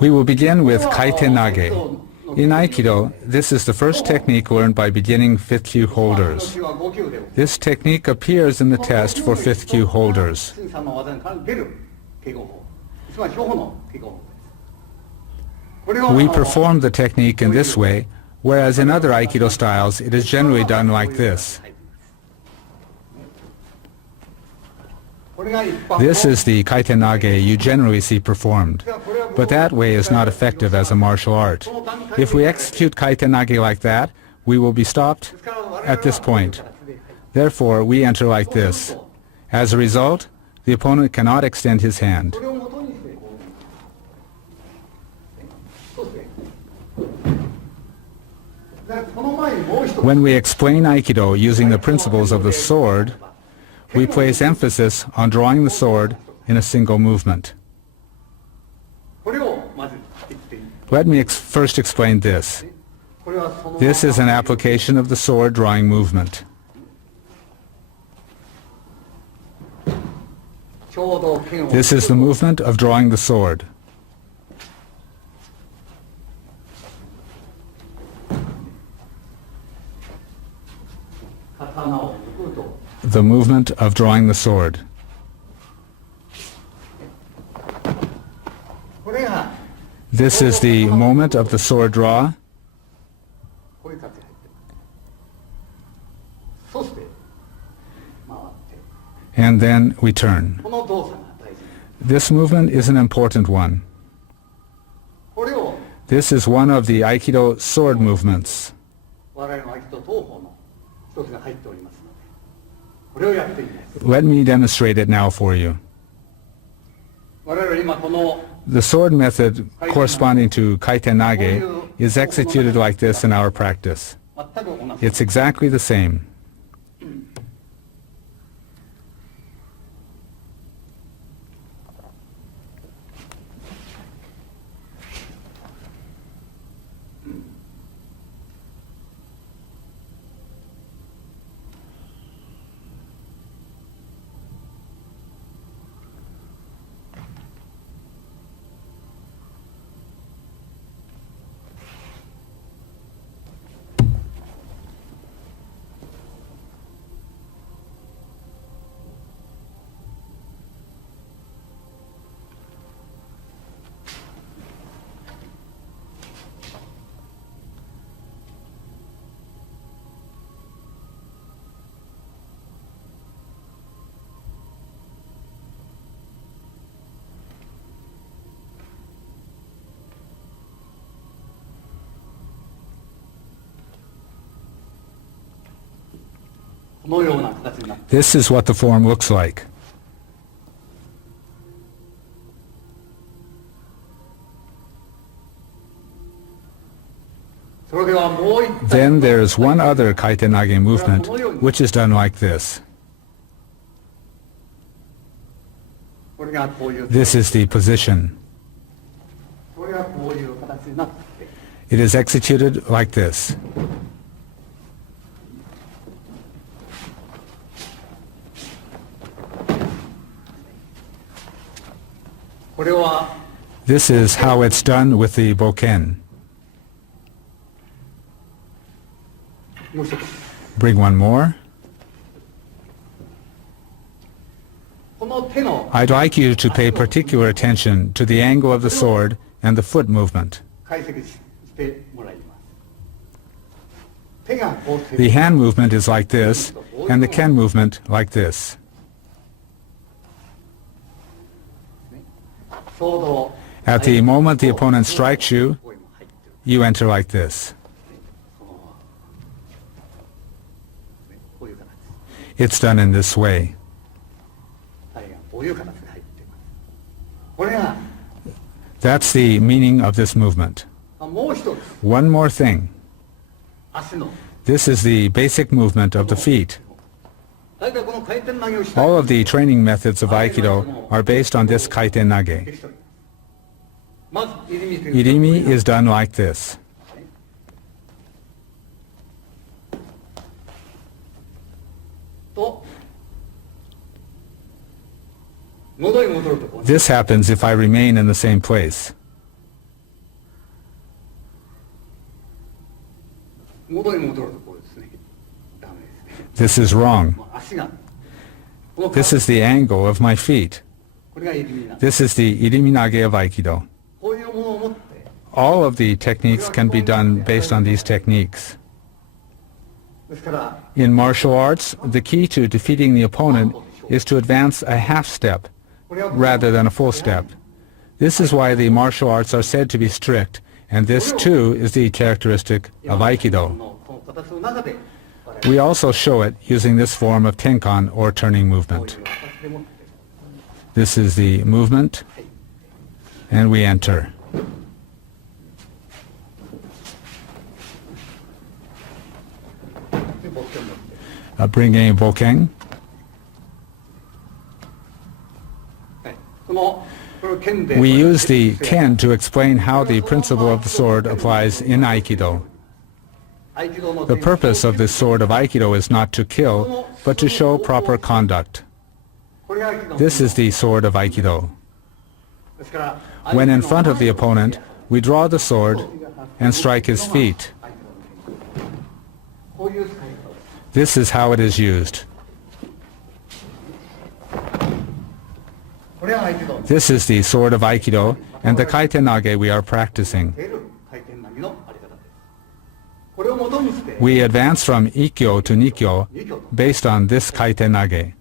We will begin with Kaiten Nage. In Aikido, this is the first technique learned by beginning 5th kyu holders. This technique appears in the test for 5th kyu holders. We perform the technique in this way, whereas in other Aikido styles it is generally done like this. This is the Kaiten Nage you generally see performed, but that way is not effective as a martial art. If we execute Kaiten Nage like that, we will be stopped at this point. Therefore, we enter like this. As a result, the opponent cannot extend his hand. When we explain Aikido using the principles of the sword, we place emphasis on drawing the sword in a single movement. Let me first explain this. This is an application of the sword drawing movement. This is the movement of drawing the sword. The movement of drawing the sword. This is the moment of the sword draw. And then we turn. This movement is an important one. This is one of the Aikido sword movements. Let me demonstrate it now for you. The sword method corresponding to Kaiten Nage is executed like this in our practice. It's exactly the same. This is what the form looks like. Then there is one other Kaiten Nage movement, which is done like this. This is the position. It is executed like this. This is how it's done with the boken. Bring one more. I'd like you to pay particular attention to the angle of the sword and the foot movement. The hand movement is like this, and the ken movement like this. At the moment the opponent strikes you, you enter like this. It's done in this way. That's the meaning of this movement. One more thing. This is the basic movement of the feet. All of the training methods of Aikido are based on this Kaiten Nage. Irimi is done like this. This happens if I remain in the same place. This is wrong. This is the angle of my feet. This is the iriminage of Aikido. All of the techniques can be done based on these techniques. In martial arts, the key to defeating the opponent is to advance a half step rather than a full step. This is why the martial arts are said to be strict, and this too is the characteristic of Aikido. We also show it using this form of tenkan or turning movement. This is the movement, and we enter. Bring a boken. We use the ken to explain how the principle of the sword applies in Aikido. The purpose of this sword of Aikido is not to kill, but to show proper conduct. This is the sword of Aikido. When in front of the opponent, we draw the sword and strike his feet. This is how it is used. This is the sword of Aikido and the Kaiten Nage we are practicing. We advance from Ikkyo to Nikkyo based on this Kaiten Nage.